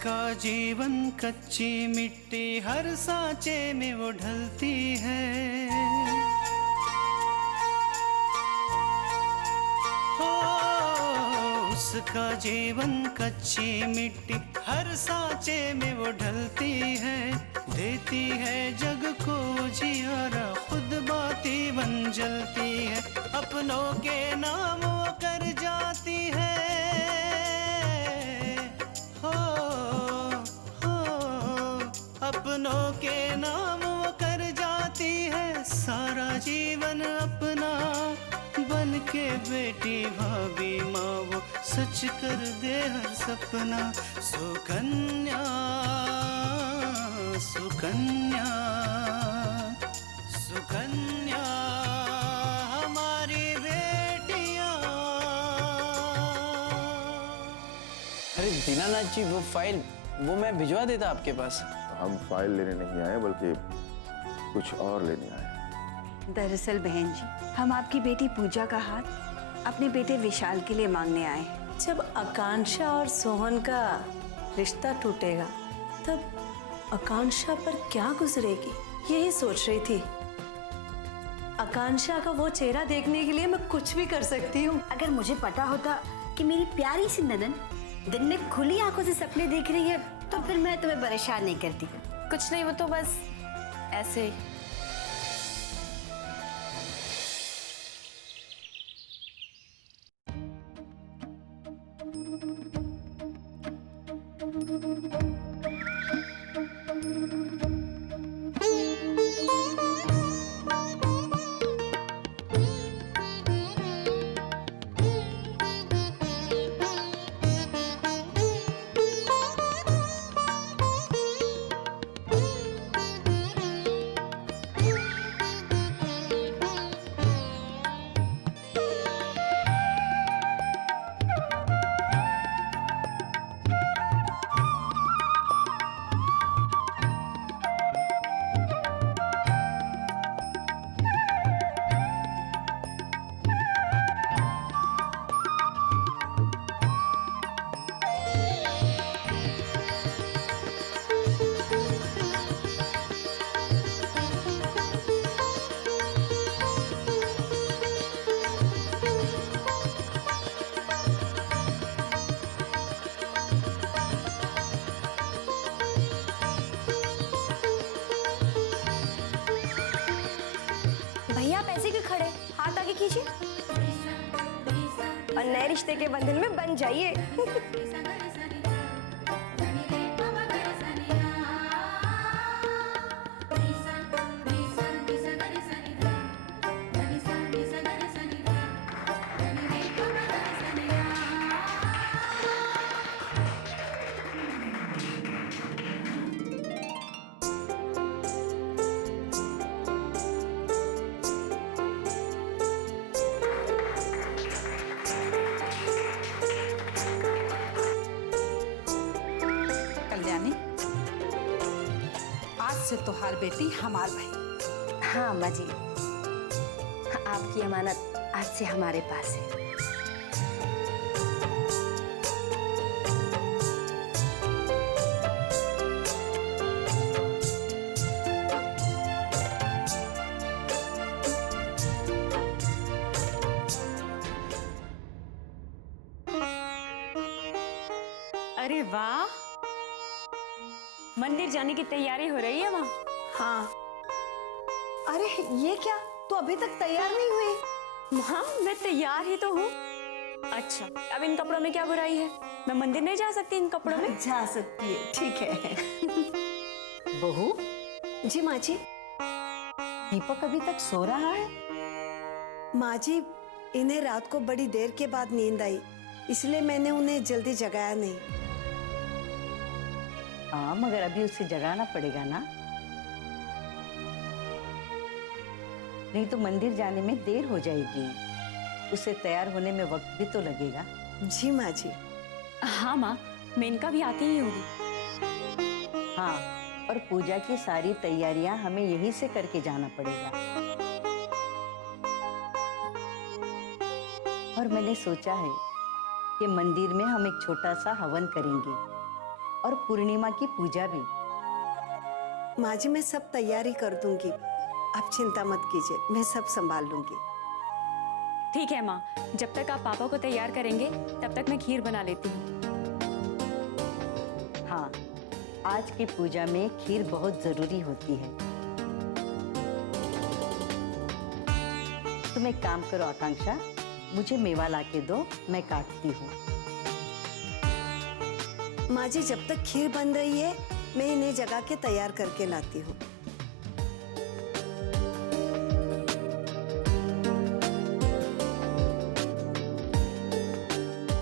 उसका जीवन कच्ची मिट्टी हर सांचे में वो ढलती है। हो उसका जीवन कच्ची मिट्टी हर सांचे में वो ढलती है। देती है जग को जियारा, खुद बाती बन जलती है। अपनों के नाम वो कर जाती है। अपनों के नाम वो कर जाती है। सारा जीवन अपना बन के बेटी भाभी माँ वो सच कर दे हर सपना। सुकन्या सुकन्या सुकन्या हमारी बेटियाँ। अरे दीनानाथ जी, वो फाइल वो मैं भिजवा देता आपके पास। हम फाइल लेने नहीं आए बल्कि कुछ और लेने आए। दरअसल बहन जी, हम आपकी बेटी पूजा का हाथ अपने बेटे विशाल के लिए मांगने आए हैं। जब आकांक्षा और सोहन का रिश्ता टूटेगा तब आकांक्षा पर क्या गुजरेगी, यही सोच रही थी। आकांक्षा का वो चेहरा देखने के लिए मैं कुछ भी कर सकती हूँ। अगर मुझे पता होता कि मेरी प्यारी सी ननन दिन में खुली आंखों से सपने देख रही है तो फिर मैं तुम्हें परेशान नहीं करती। कुछ नहीं, वो तो बस ऐसे ही। भैया आप ऐसे क्यों खड़े, हाथ आगे कीजिए और नए रिश्ते के बंधन में बन जाइए। से तोहार बेटी हमार भाई। हाँ अम्मा जी, आपकी अमानत आज से हमारे पास है। अरे वाह, मंदिर जाने की तैयारी हो रही है वहाँ। हाँ। अरे ये क्या, तो अभी तक तैयार नहीं हुई? हाँ मैं तैयार ही तो हूँ। अच्छा, अब इन कपड़ों में क्या बुराई है? मैं मंदिर नहीं जा सकती इन कपड़ों में? जा सकती है, ठीक है। बहू जी। माँ जी, दीपक अभी तक सो रहा है? माँ जी, इन्हें रात को बड़ी देर के बाद नींद आई, इसलिए मैंने उन्हें जल्दी जगाया नहीं। हाँ मगर अभी उसे जगाना पड़ेगा ना, नहीं तो मंदिर जाने में देर हो जाएगी। उसे तैयार होने में वक्त भी तो लगेगा। जी माँ जी। हाँ माँ, मेनका भी आती ही होगी। हाँ, और पूजा की सारी तैयारियां हमें यहीं से करके जाना पड़ेगा। और मैंने सोचा है कि मंदिर में हम एक छोटा सा हवन करेंगे, और पूर्णिमा की पूजा भी। माँ जी मैं सब तैयारी कर दूंगी, आप चिंता मत कीजिए, मैं सब संभाल लूंगी। ठीक है माँ, जब तक आप पापा को तैयार करेंगे तब तक मैं खीर बना लेती हूँ। हाँ, आज की पूजा में खीर बहुत जरूरी होती है। तुम एक काम करो आकांक्षा, मुझे मेवा लाके दो, मैं काटती हूँ। माँ जी जब तक खीर बन रही है मैं इन्हें जगा के तैयार करके लाती हूँ।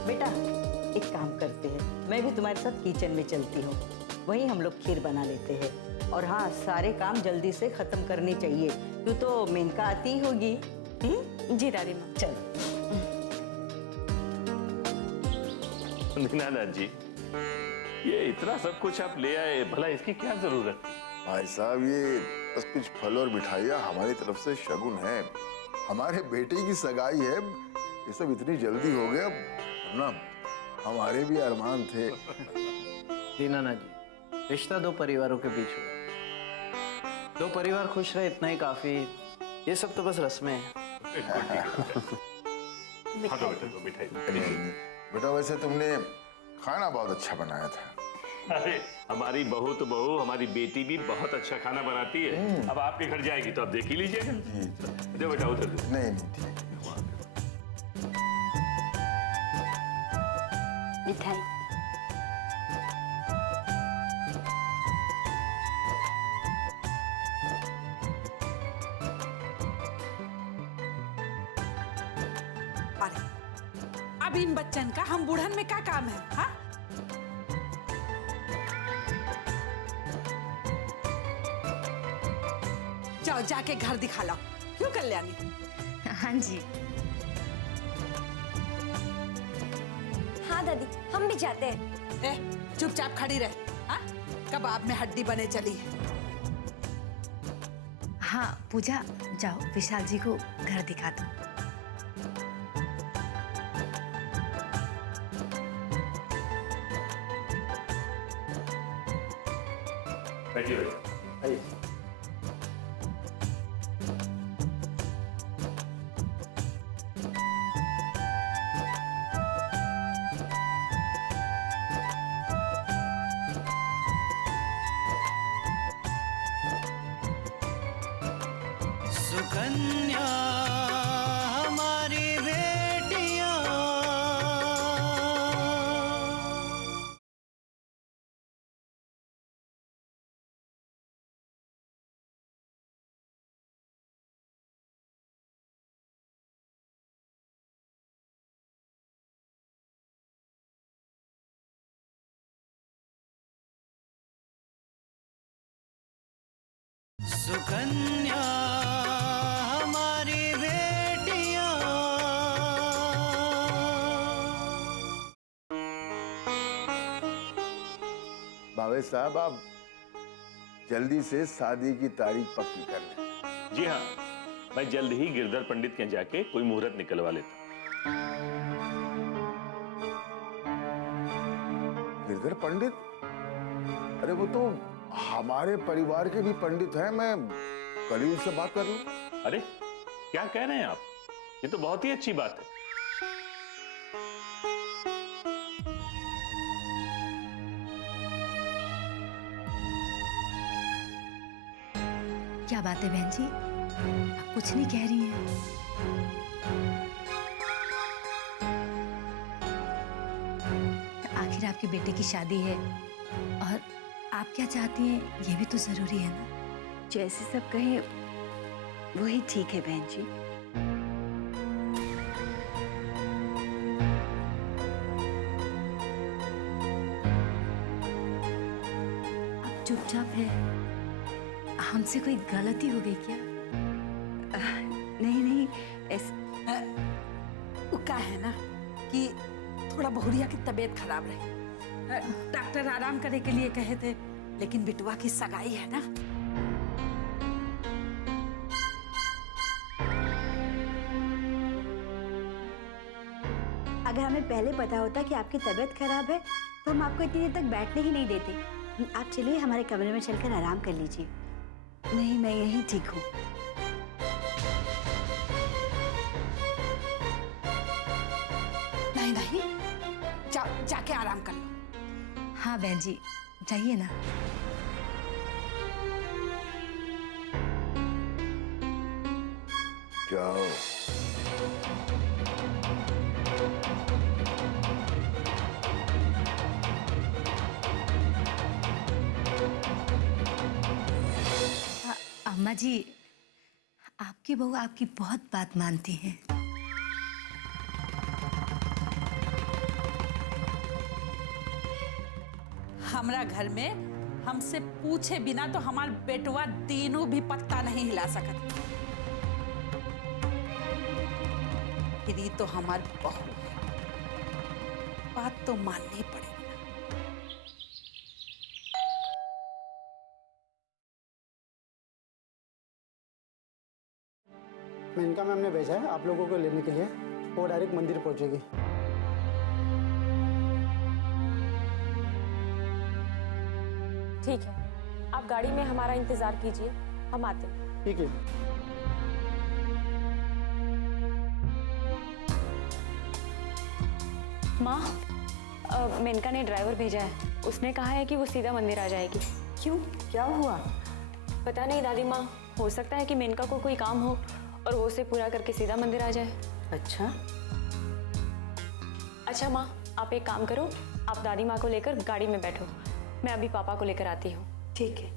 बेटा एक काम करते हैं, मैं भी तुम्हारे साथ किचन में चलती हूँ, वहीं हम लोग खीर बना लेते हैं। और हाँ, सारे काम जल्दी से खत्म करने चाहिए, क्यों तो मेनका आती ही होगी। जी दादी माँ। चलो। दीनानाथ जी, ये इतना सब कुछ आप ले आए, भला इसकी क्या जरूरत थी? भाई साहब ये बस कुछ फल और मिठाइयाँ हमारी तरफ से शगुन है। हमारे बेटे की सगाई है, ये सब इतनी जल्दी हो गया, वरना हमारे भी अरमान थे। दीनानाथ जी, रिश्ता दो परिवारों के बीच हुआ, दो परिवार खुश रहे इतना ही काफी। ये सब तो बस रस्में हैं। हाँ तो मिठाई। बेटा वैसे तुमने खाना बहुत अच्छा बनाया था। अरे हमारी बहू तो बहू, हमारी बेटी भी बहुत अच्छा खाना बनाती है। अब आपके घर जाएगी तो आप देख ही लीजिएगा। दे बेटा उधर दे। नहीं नहीं ठीक। मिठाई। अरे अब इन बच्चन का हम बूढ़न में क्या काम है? हाँ, जाओ जाके घर दिखा लाओ। क्यों कल्याणी? हाँ जी। हाँ दादी, हम भी जाते हैं। ए, चुपचाप खड़ी रह। हाँ, कबाब में हड्डी बने चली है। हाँ पूजा, जाओ विशाल जी को घर दिखा दो। बैठिए। सुकन्या हमारी बेटियां, सुकन्या हमारी बेटियां। भावे साहब आप जल्दी से शादी की तारीख पक्की कर लें। जी हाँ, मैं जल्द ही गिरधर पंडित के जाके कोई मुहूर्त निकलवा लेता। गिरधर पंडित? अरे वो तो हमारे परिवार के भी पंडित हैं, मैं कल ही उससे बात कर लूं। अरे क्या कह रहे हैं आप? ये तो बहुत ही अच्छी बात है। क्या बात है बहन जी, आप कुछ नहीं कह रही हैं? आखिर आपके बेटे की शादी है और आप क्या चाहती हैं ये भी तो जरूरी है ना। जैसे सब कहे वही ठीक है बहन जी। आप चुपचाप है, हमसे कोई गलती हो गई क्या? नहीं नहीं, वो क्या है ना कि थोड़ा बहुरिया की तबीयत खराब रही, डॉक्टर आराम करने के लिए कहे थे, लेकिन बिटवा की सगाई है ना। अगर हमें पहले पता होता कि आपकी तबीयत खराब है तो हम आपको इतनी देर तक बैठने ही नहीं देते। आप चलिए हमारे कमरे में चलकर आराम कर लीजिए। नहीं, मैं यहीं ठीक हूँ। नहीं नहीं, जाके आराम कर लो। हाँ बहन जी, जाइए ना। जाओ। अम्मा जी, आपकी बहू आपकी बहुत बात मानती हैं। हमरा घर में हमसे पूछे बिना तो हमार बेटवा तीनों भी पत्ता नहीं हिला सकत। फिर ये तो हमार बहू है, बात तो माननी पड़ेगी। मेनका मैम ने भेजा है आप लोगों को लेने के लिए। वो डायरेक्ट मंदिर पहुंचेगी। ठीक है, आप गाड़ी में हमारा इंतजार कीजिए, हम आते हैं। ठीक है। माँ, मेनका ने ड्राइवर भेजा है। उसने कहा है कि वो सीधा मंदिर आ जाएगी। क्यों, क्या हुआ? पता नहीं दादी माँ, हो सकता है कि मेनका को कोई काम हो और वो उसे पूरा करके सीधा मंदिर आ जाए। अच्छा। अच्छा माँ, आप एक काम करो, आप दादी माँ को लेकर गाड़ी में बैठो, मैं अभी पापा को लेकर आती हूँ। ठीक है,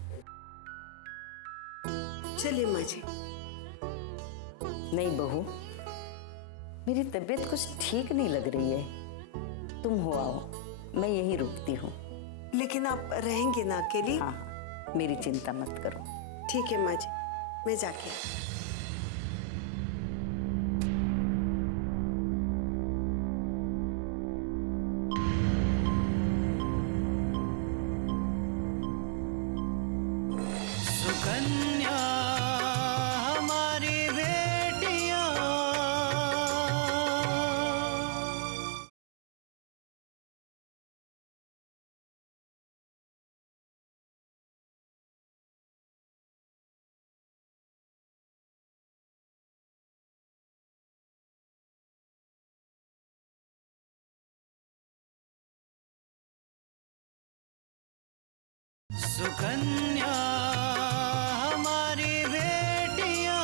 चलिए माँ जी। नहीं बहू, मेरी तबीयत कुछ ठीक नहीं लग रही है। तुम हो आओ, मैं यहीं रुकती हूँ। लेकिन आप रहेंगे ना अकेली? हाँ, मेरी चिंता मत करो। ठीक है माँ जी, मैं जाके। सुकन्या हमारी बेटियां। सुकन्या हमारी बेटियां।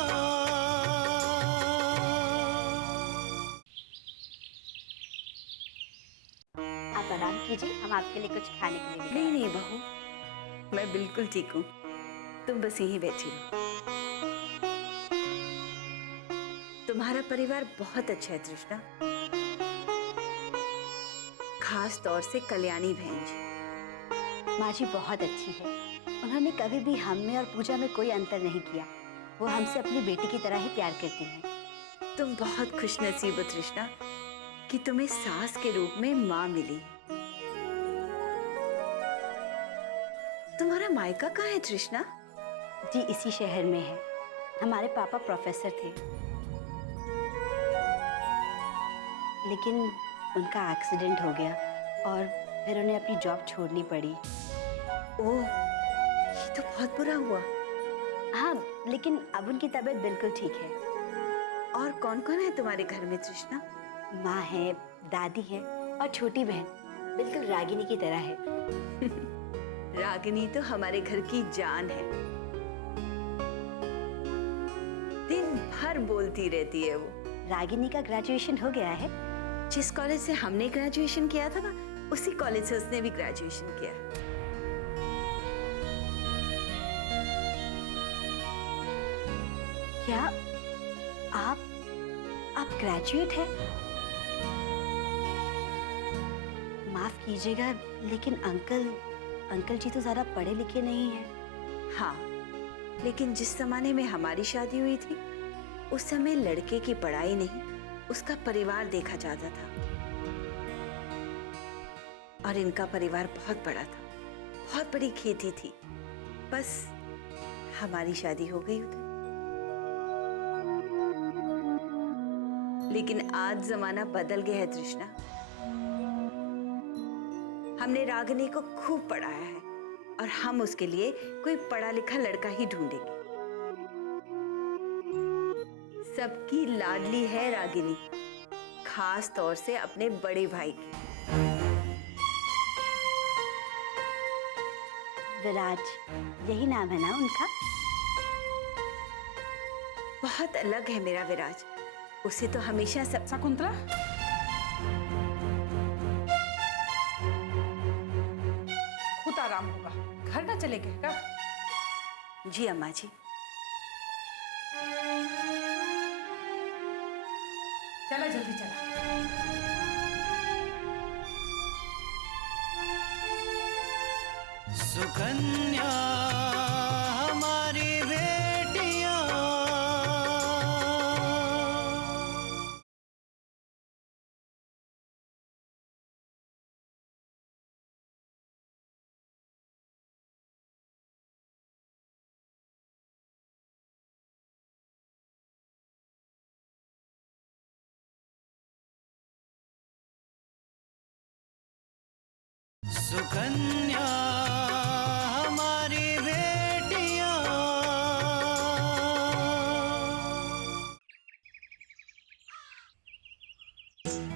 आप आराम कीजिए, हम आपके लिए कुछ खाने के लिए लेकर नहीं नहीं बहू, मैं बिल्कुल ठीक हूँ। तुम बस यहीं बैठी रहो। तुम्हारा परिवार बहुत अच्छा है तृष्णा, खास तौर से कल्याणी बहन जी। माँ जी बहुत अच्छी है। उन्होंने कभी भी हम में और पूजा में कोई अंतर नहीं किया। वो हमसे अपनी बेटी की तरह ही प्यार करती हैं। तुम बहुत खुशनसीब हो तृष्णा कि तुम्हें सास के रूप में माँ मिली। तुम्हारा मायका कहाँ है तृष्णा? जी इसी शहर में है। हमारे पापा प्रोफेसर थे, लेकिन उनका एक्सीडेंट हो गया और फिर उन्हें अपनी जॉब छोड़नी पड़ी। ओह, ये तो बहुत बुरा हुआ। हाँ, लेकिन अब उनकी तबीयत बिल्कुल ठीक है। और कौन कौन है तुम्हारे घर में तृष्णा? माँ है, दादी है और छोटी बहन बिल्कुल रागिनी की तरह है। रागिनी तो हमारे घर की जान है, दिन भर बोलती रहती है वो। रागिनी का ग्रेजुएशन हो गया है। जिस कॉलेज से हमने ग्रेजुएशन किया था ना, उसी कॉलेज से उसने भी ग्रेजुएशन किया। क्या आप ग्रेजुएट हैं? माफ कीजिएगा, लेकिन अंकल जी तो ज्यादा पढ़े लिखे नहीं हैं। हाँ, लेकिन जिस जमाने में हमारी शादी हुई थी, उस समय लड़के की पढ़ाई नहीं, उसका परिवार देखा जाता था। और इनका परिवार बहुत बड़ा था, बहुत बड़ी खेती थी। बस हमारी शादी हो गई उधर। लेकिन आज जमाना बदल गया है तृष्णा। हमने रागिनी को खूब पढ़ाया है और हम उसके लिए कोई पढ़ा लिखा लड़का ही ढूंढेंगे। सबकी लाडली है रागिनी, खास तौर से अपने बड़े भाई की। विराज, यही नाम है ना उनका? बहुत अलग है मेरा विराज, उसे तो हमेशा सब। शकुंतला, खुद आराम होगा, घर ना चले गए क्या? जी अम्मा जी। चला जल्दी चला। सुकन्या हमारी बेटियां, सुकन्या हमारी बेटियां।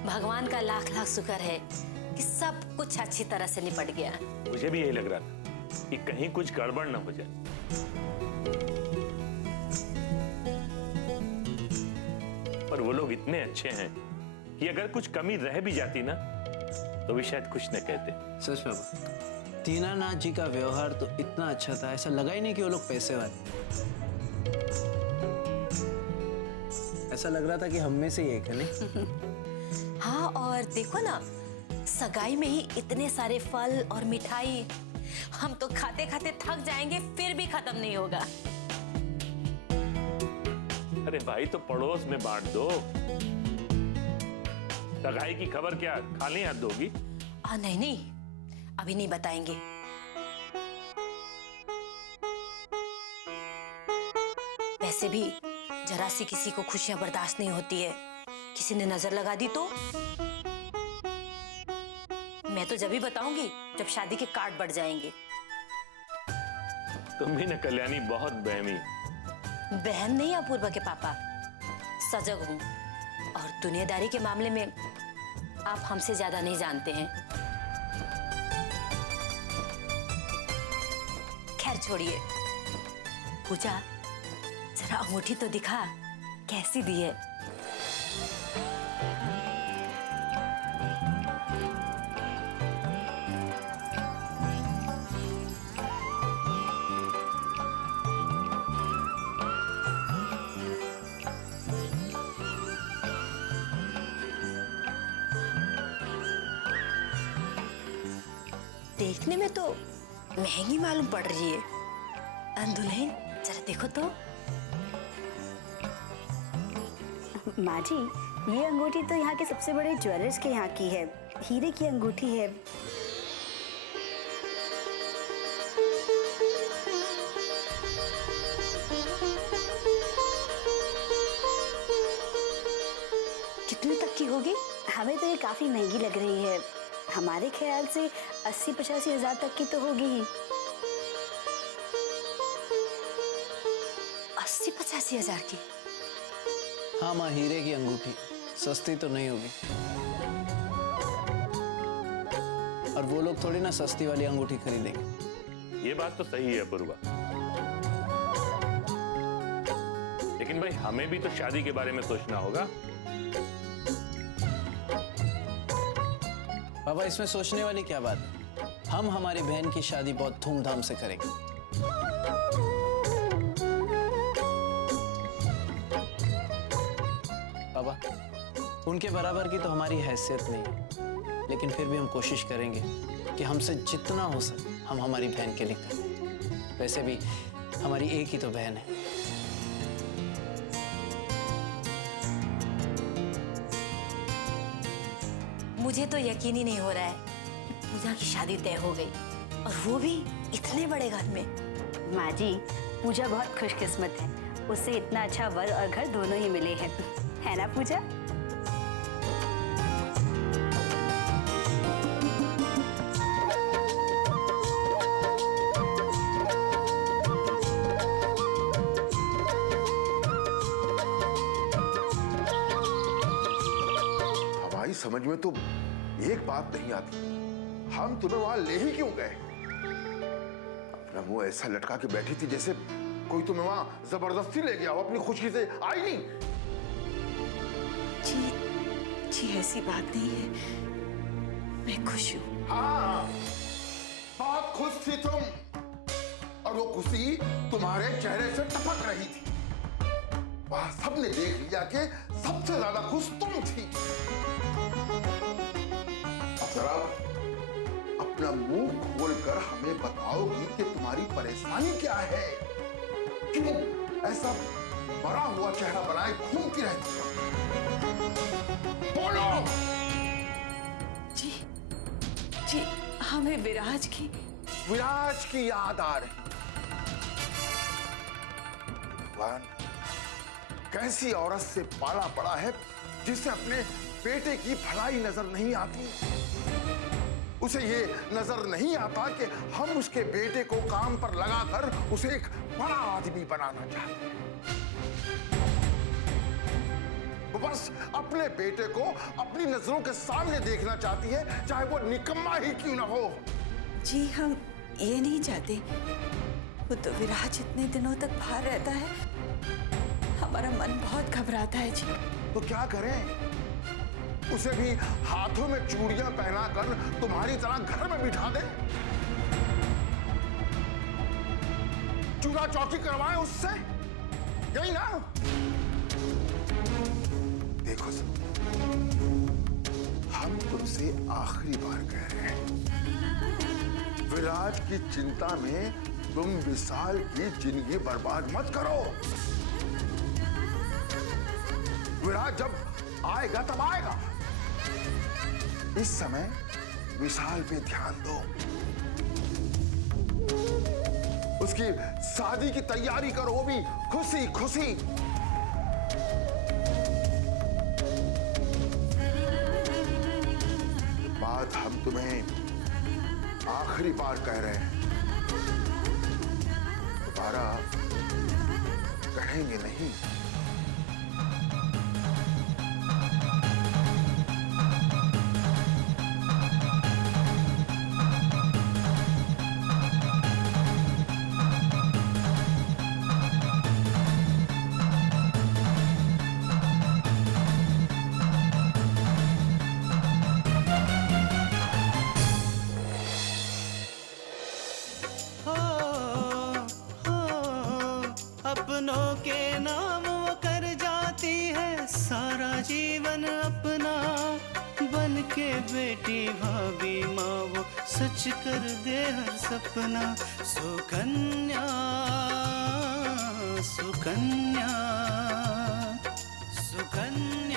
भगवान का लाख लाख शुक्र है कि सब कुछ अच्छी तरह से निपट गया। मुझे भी यही लग रहा था कि कहीं कुछ गड़बड़ ना हो जाए, पर वो लोग इतने अच्छे हैं कि अगर कुछ कमी रह भी जाती ना तो भी शायद कुछ न कहते। सच बाबा, दीनानाथ जी का व्यवहार तो इतना अच्छा था, ऐसा लगा ही नहीं कि वो लोग पैसे वाले। ऐसा लग रहा था कि हम में से ही एक है नहीं। हाँ, और देखो ना, सगाई में ही इतने सारे फल और मिठाई, हम तो खाते खाते थक जाएंगे फिर भी खत्म नहीं होगा। अरे भाई, तो पड़ोस में बांट दो। सगाई की खबर क्या खाली हाथ दोगी? नहीं नहीं, अभी नहीं बताएंगे। वैसे भी जरा सी किसी को खुशियां बर्दाश्त नहीं होती है, किसी ने नजर लगा दी तो मैं तो जब ही बताऊंगी जब शादी के कार्ड बढ़ जाएंगे। तुम भी न कल्याणी बहुत बहमी। बहन नहीं अपूर्वा के पापा, सजग हूं और दुनियादारी के मामले में आप हमसे ज्यादा नहीं जानते हैं। खैर छोड़िए, पूजा जरा अंगूठी तो दिखा, कैसी दी है? देखने में तो महंगी मालूम पड़ रही है। दुल्हन जरा देखो तो। माँ जी, ये अंगूठी तो यहाँ के सबसे बड़े ज्वेलर्स के यहाँ की है, हीरे की अंगूठी है। कितने तक की होगी? हमें तो ये काफी महंगी लग रही है। हमारे ख्याल से 80-85 हजार तक की तो होगी ही। 80-85 हजार की? हाँ माँ, हीरे की अंगूठी सस्ती तो नहीं होगी, और वो लोग थोड़ी ना सस्ती वाली अंगूठी खरीदेंगे। ये बात तो सही है पूर्वा, लेकिन भाई हमें भी तो शादी के बारे में सोचना होगा। बाबा, इसमें सोचने वाली क्या बात है? हम हमारी बहन की शादी बहुत धूमधाम से करेंगे। बाबा, उनके बराबर की तो हमारी हैसियत नहीं है, लेकिन फिर भी हम कोशिश करेंगे कि हमसे जितना हो सके हम हमारी बहन के लिए करें। वैसे भी हमारी एक ही तो बहन है। मुझे तो यकीन ही नहीं हो रहा है कि पूजा की शादी तय हो गई, और वो भी इतने बड़े घर में। माँ जी, पूजा बहुत खुशकिस्मत है, उसे इतना अच्छा वर और घर दोनों ही मिले हैं, है ना पूजा? समझ में तो एक बात नहीं आती, हम तुम्हें वहां ले ही क्यों गए? अपना मुंह ऐसा लटका के बैठी थी जैसे कोई तुम्हें वहां जबरदस्ती ले गया हो, अपनी खुशी से आई नहीं। जी ऐसी बात नहीं है, मैं खुश हूँ। हाँ, बहुत खुश थी तुम, और वो खुशी तुम्हारे चेहरे से टपक रही थी। वहां सबने देख लिया कि सबसे ज्यादा खुश तुम थी। अब जरा अपना मुंह खोलकर हमें बताओगी कि तुम्हारी परेशानी क्या है? क्यों ऐसा बड़ा हुआ चेहरा बनाए घूमती रहती हो? बोलो। जी हमें विराज की याद आ रही। भगवान, कैसी औरत से पाला पड़ा है जिसे अपने बेटे की भलाई नजर नहीं आती। उसे ये नजर नहीं आता कि हम उसके बेटे को काम पर लगाकर उसे एक बड़ा आदमी बनाना चाहते हैं। वो बस अपने बेटे को अपनी नजरों के सामने देखना चाहती है, चाहे वो निकम्मा ही क्यों ना हो। जी हम ये नहीं चाहते। वो तो विराज इतने दिनों तक बाहर रहता है, हमारा मन बहुत घबराता है जी। तो क्या करें? उसे भी हाथों में चूड़ियां पहनाकर तुम्हारी तरह घर में बिठा दें? चूड़ा चौकी करवाएं उससे? यही ना? देखो सब, हम तुमसे आखिरी बार कह रहे हैं, विराज की चिंता में तुम विशाल की जिंदगी बर्बाद मत करो। विराज जब आएगा तब आएगा, इस समय विशाल पे ध्यान दो। उसकी शादी की तैयारी करो, वो भी खुशी खुशी। बात हम तुम्हें आखिरी बार कह रहे हैं, दोबारा कहेंगे नहीं। अपनों के नाम वो कर जाती है सारा जीवन अपना, बन के बेटी भाभी माँ वो सच कर दे हर सपना। सुकन्या सुकन्या सुकन्या